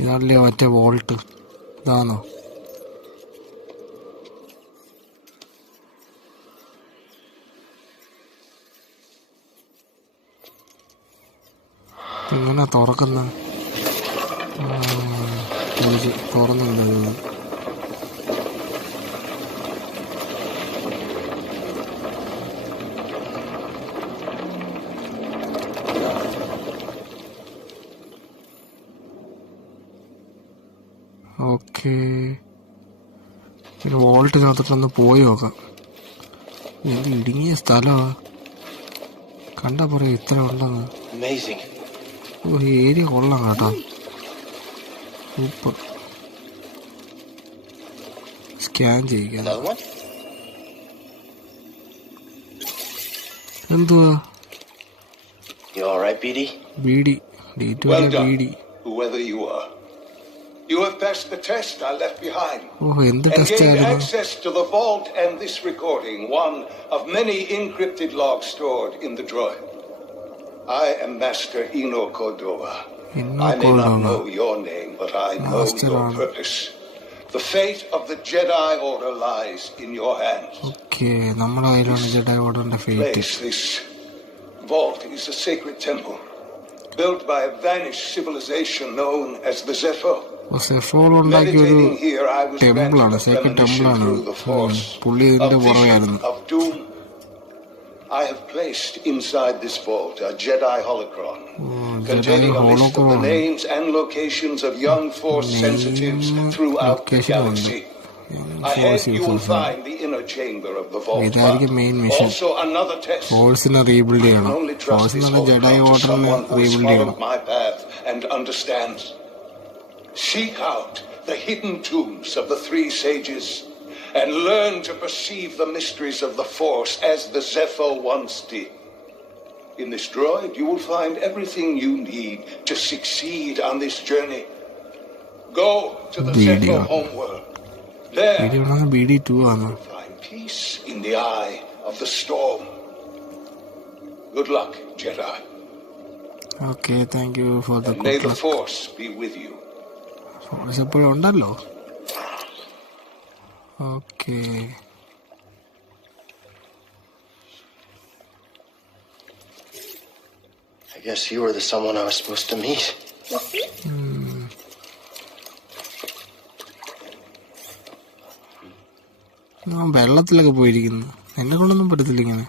ഇതല്ലേ മറ്റേ വോൾട്ട്? ഇതാണോ? ഇങ്ങനെ തുറക്കുന്ന തുറന്നുണ്ട്. ഓക്കെ, പിന്നെ വോൾട്ടിനകത്തോട്ടൊന്ന് പോയി നോക്കാം. എന്ത് ഇടുങ്ങിയ സ്ഥലമാ, കണ്ടാ പറയാ ഇത്ര ഉണ്ടെന്ന്. ഓ, ഈ ഏരിയ കൊള്ളാം കേട്ടോ, സൂപ്പർ. സ്കാൻ ചെയ്യിക്കാൻ എന്തുവാ? ബീഡി, beedi. You have passed the test I left behind. And gained access to the vault and this recording, one of many encrypted logs stored in the droid. I am Master Eno Cordova. I may not know your name, but I know your purpose. The fate of the Jedi Order lies in your hands. Okay, nammala ayilana Jedi Order inde fate. This vault is a sacred temple built by a vanished civilization known as the Zepho. സെഫോൾ ഉണ്ടാക്കിയ ഒരു ടെമ്പിളാണ്, സേക്രഡ് ടെമ്പിളാണ്. പുള്ളി ഇതിന്റെ പുറകെയായിരുന്നു. I have placed inside this vault a Jedi holocron containing a list of the names and locations of young Force sensitives throughout the galaxy. Ahead you will find the inner chamber of the vault. ഇതായിരിക്കും main mission. ഫോഴ്സിനെ റീബിൽഡ് ചെയ്യണം. ഫോഴ്സിനെ ജഡൈ ഓർഡറിനെ റീബിൽഡ് ചെയ്യണം. Seek out the hidden tombs of the three sages and learn to perceive the mysteries of the Force as the Zepho once did. In this droid, you will find everything you need to succeed on this journey. Go to the Zepho homeworld. There, you will find peace in the eye of the storm. Good luck, Jedi. Okay, thank you for the good luck. May the Force be with you. Force എപ്പോഴും ഉണ്ടല്ലോ. Okay, I guess you were the someone I was supposed to meet. വെള്ളത്തിലൊക്കെ പോയിരിക്കുന്നു. എന്നെ കൊണ്ടൊന്നും പറ്റത്തില്ല ഇങ്ങനെ.